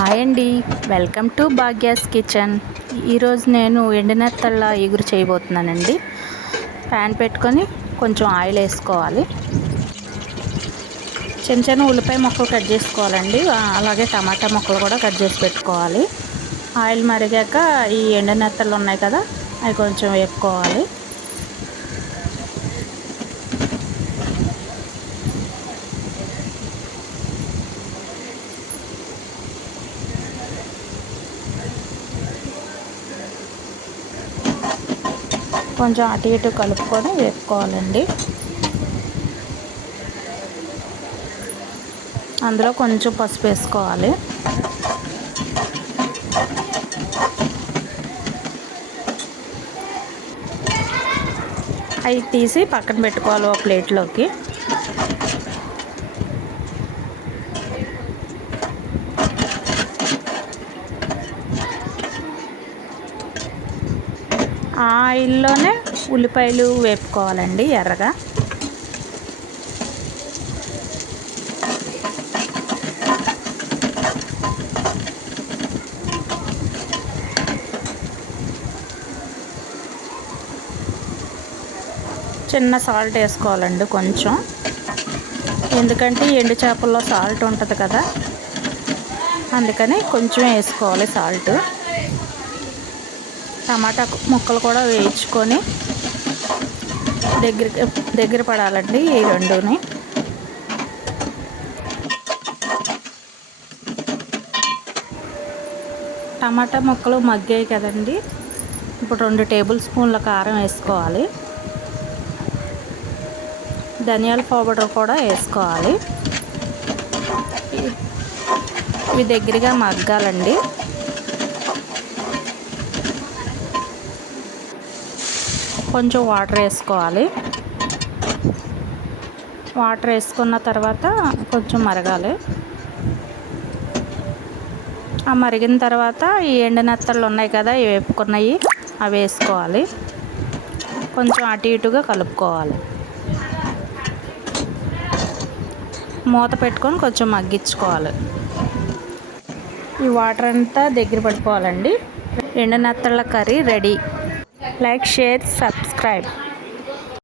Hi అండి, welcome to Bhagyas kitchen. ఈరోజు నేను ఎండినెత్తళ్ళ ఎగురు చేయబోతున్నానండి. ప్యాన్ పెట్టుకొని కొంచెం ఆయిల్ వేసుకోవాలి. చిన్న చిన్న ఉల్లిపాయ ముక్కలు కట్ చేసుకోవాలండి. అలాగే టమాటా ముక్కలు కూడా కట్ చేసి పెట్టుకోవాలి. ఆయిల్ మరిగాక ఈ ఎండినెత్తళ్ళు ఉన్నాయి కదా, అవి కొంచెం వేపుకోవాలి. కొంచెం అటు ఇటు కలుపుకొని వేపుకోవాలండి. అందులో కొంచెం పసుపు వేసుకోవాలి. అవి తీసి పక్కన పెట్టుకోవాలి ఒక ప్లేట్లోకి. ఆ ఆయిల్లోనే ఉల్లిపాయలు వేపుకోవాలండి ఎర్రగా. చిన్న సాల్ట్ వేసుకోవాలండి కొంచెం, ఎందుకంటే ఎండు చేపల్లో సాల్ట్ ఉంటుంది కదా, అందుకని కొంచెం వేసుకోవాలి సాల్ట్. టమాటా ముక్కలు కూడా వేయించుకొని దగ్గర పడాలండి ఈ రెండుని. టమాటా ముక్కలు మగ్గాయి కదండి, ఇప్పుడు 2 టేబుల్ స్పూన్ల కారం వేసుకోవాలి. ధనియాల పౌడర్ కూడా వేసుకోవాలి. ఇవి దగ్గరగా మగ్గాలండి. కొంచెం వాటర్ వేసుకోవాలి. వాటర్ వేసుకున్న తర్వాత కొంచెం మరగాలి. ఆ మరిగిన తర్వాత ఈ ఎండునెత్తళ్ళు ఉన్నాయి కదా, వేపుకున్నవి అవి వేసుకోవాలి. కొంచెం అటు ఇటుగా కలుపుకోవాలి. మూత పెట్టుకొని కొంచెం మగ్గించుకోవాలి. ఈ వాటర్ అంతా దగ్గర పడిపోవాలండి. ఎండునెత్తళ్ళ curry ready. Like, share, subscribe.